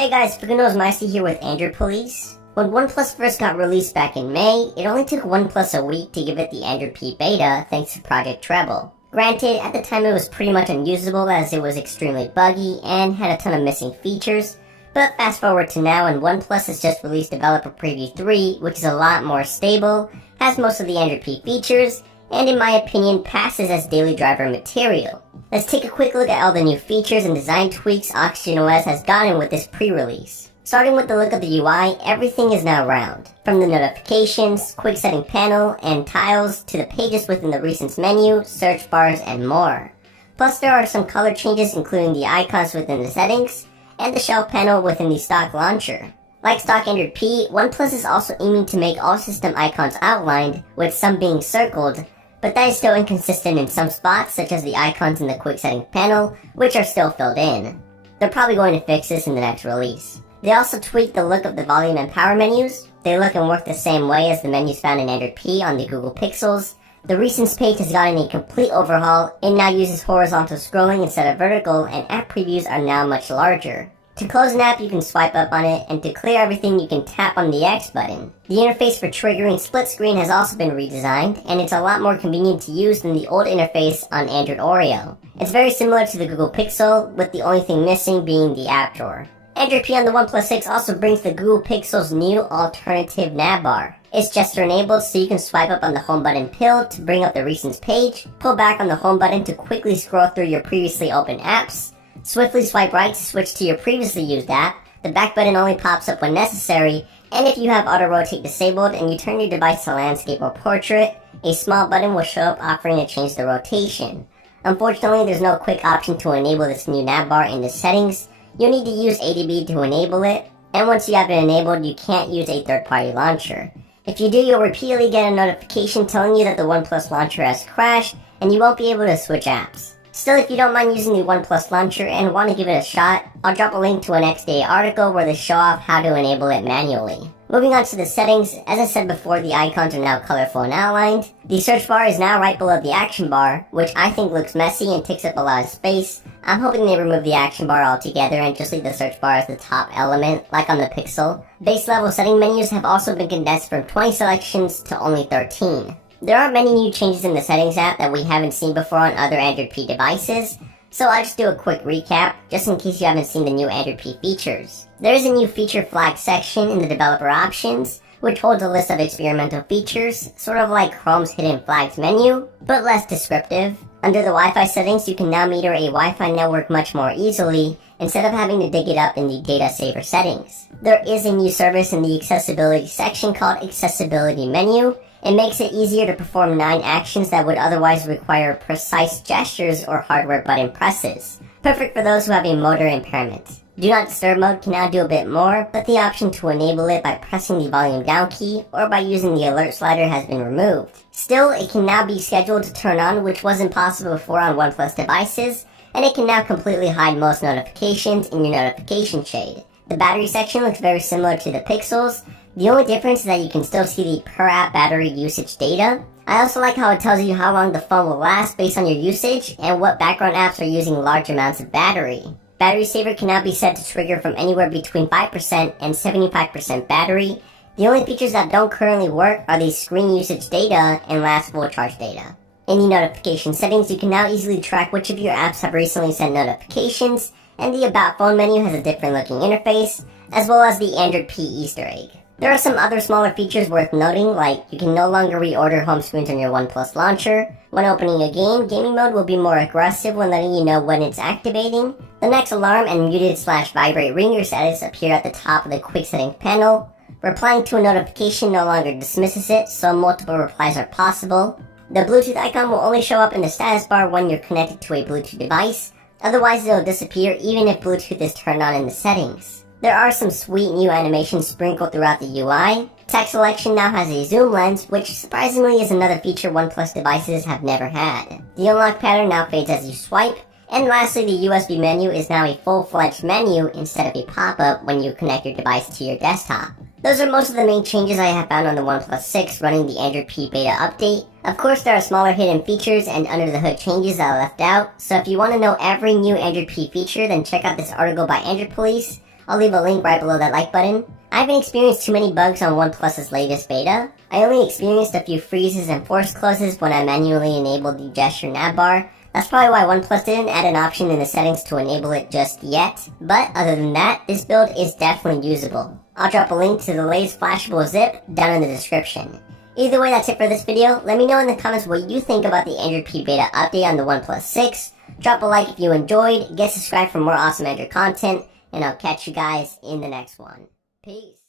Hey guys, Marcy here with Android Police. When Oneplus first got released back in May, it only took Oneplus a week to give it the Android P beta thanks to Project Treble. Granted, at the time it was pretty much unusable as it was extremely buggy and had a ton of missing features, but fast forward to now and Oneplus has just released Developer Preview 3, which is a lot more stable, has most of the Android P features, and in my opinion passes as daily driver material. Let's take a quick look at all the new features and design tweaks OxygenOS has gotten with this pre-release. Starting with the look of the UI, everything is now round. From the notifications, quick setting panel, and tiles, to the pages within the recents menu, search bars, and more. Plus there are some color changes including the icons within the settings, and the shelf panel within the stock launcher. Like stock Android P, Oneplus is also aiming to make all system icons outlined, with some being circled, but that is still inconsistent in some spots such as the icons in the quick settings panel, which are still filled in. They're probably going to fix this in the next release. They also tweaked the look of the volume and power menus. They look and work the same way as the menus found in Android P on the Google Pixels. The Recents page has gotten a complete overhaul. It now uses horizontal scrolling instead of vertical, and app previews are now much larger. To close an app, you can swipe up on it, and to clear everything, you can tap on the X button. The interface for triggering split screen has also been redesigned, and it's a lot more convenient to use than the old interface on Android Oreo. It's very similar to the Google Pixel, with the only thing missing being the app drawer. Android P on the OnePlus 6 also brings the Google Pixel's new alternative navbar. It's gesture enabled, so you can swipe up on the home button pill to bring up the Recents page, pull back on the home button to quickly scroll through your previously opened apps, swiftly swipe right to switch to your previously used app, the back button only pops up when necessary, and if you have auto rotate disabled and you turn your device to landscape or portrait, a small button will show up offering to change the rotation. Unfortunately, there's no quick option to enable this new navbar in the settings. You'll need to use ADB to enable it, and once you have it enabled, you can't use a third-party launcher. If you do, you'll repeatedly get a notification telling you that the OnePlus launcher has crashed, and you won't be able to switch apps. Still, if you don't mind using the OnePlus launcher and want to give it a shot, I'll drop a link to an XDA article where they show off how to enable it manually. Moving on to the settings, as I said before, the icons are now colorful and outlined. The search bar is now right below the action bar, which I think looks messy and takes up a lot of space. I'm hoping they remove the action bar altogether and just leave the search bar as the top element, like on the Pixel. Base level setting menus have also been condensed from 20 selections to only 13. There aren't many new changes in the settings app that we haven't seen before on other Android P devices, so I'll just do a quick recap, just in case you haven't seen the new Android P features. There is a new feature flag section in the developer options, which holds a list of experimental features, sort of like Chrome's hidden flags menu, but less descriptive. Under the Wi-Fi settings, you can now meter a Wi-Fi network much more easily, instead of having to dig it up in the data saver settings. There is a new service in the accessibility section called Accessibility Menu. It makes it easier to perform 9 actions that would otherwise require precise gestures or hardware button presses. Perfect for those who have a motor impairment. Do Not Disturb mode can now do a bit more, but the option to enable it by pressing the volume down key or by using the alert slider has been removed. Still, it can now be scheduled to turn on, which wasn't possible before on OnePlus devices, and it can now completely hide most notifications in your notification shade. The battery section looks very similar to the Pixels. The only difference is that you can still see the per-app battery usage data. I also like how it tells you how long the phone will last based on your usage and what background apps are using large amounts of battery. Battery saver can now be set to trigger from anywhere between 5% and 75% battery. The only features that don't currently work are the screen usage data and last full charge data. In the notification settings, you can now easily track which of your apps have recently sent notifications, and the About Phone menu has a different looking interface, as well as the Android P Easter egg. There are some other smaller features worth noting, like you can no longer reorder home screens on your OnePlus launcher. When opening a game, gaming mode will be more aggressive when letting you know when it's activating. The next alarm and muted/vibrate ringer status appear at the top of the quick settings panel. Replying to a notification no longer dismisses it, so multiple replies are possible. The Bluetooth icon will only show up in the status bar when you're connected to a Bluetooth device. Otherwise, it'll disappear even if Bluetooth is turned on in the settings. There are some sweet new animations sprinkled throughout the UI. Text selection now has a zoom lens, which surprisingly is another feature OnePlus devices have never had. The unlock pattern now fades as you swipe. And lastly, the USB menu is now a full-fledged menu instead of a pop-up when you connect your device to your desktop. Those are most of the main changes I have found on the OnePlus 6 running the Android P beta update. Of course, there are smaller hidden features and under-the-hood changes that I left out, so if you want to know every new Android P feature, then check out this article by Android Police. I'll leave a link right below that like button. I haven't experienced too many bugs on OnePlus's latest beta. I only experienced a few freezes and force closes when I manually enabled the gesture navbar. That's probably why OnePlus didn't add an option in the settings to enable it just yet. But other than that, this build is definitely usable. I'll drop a link to the latest flashable zip down in the description. Either way, that's it for this video. Let me know in the comments what you think about the Android P beta update on the OnePlus 6. Drop a like if you enjoyed, get subscribed for more awesome Android content, and I'll catch you guys in the next one. Peace.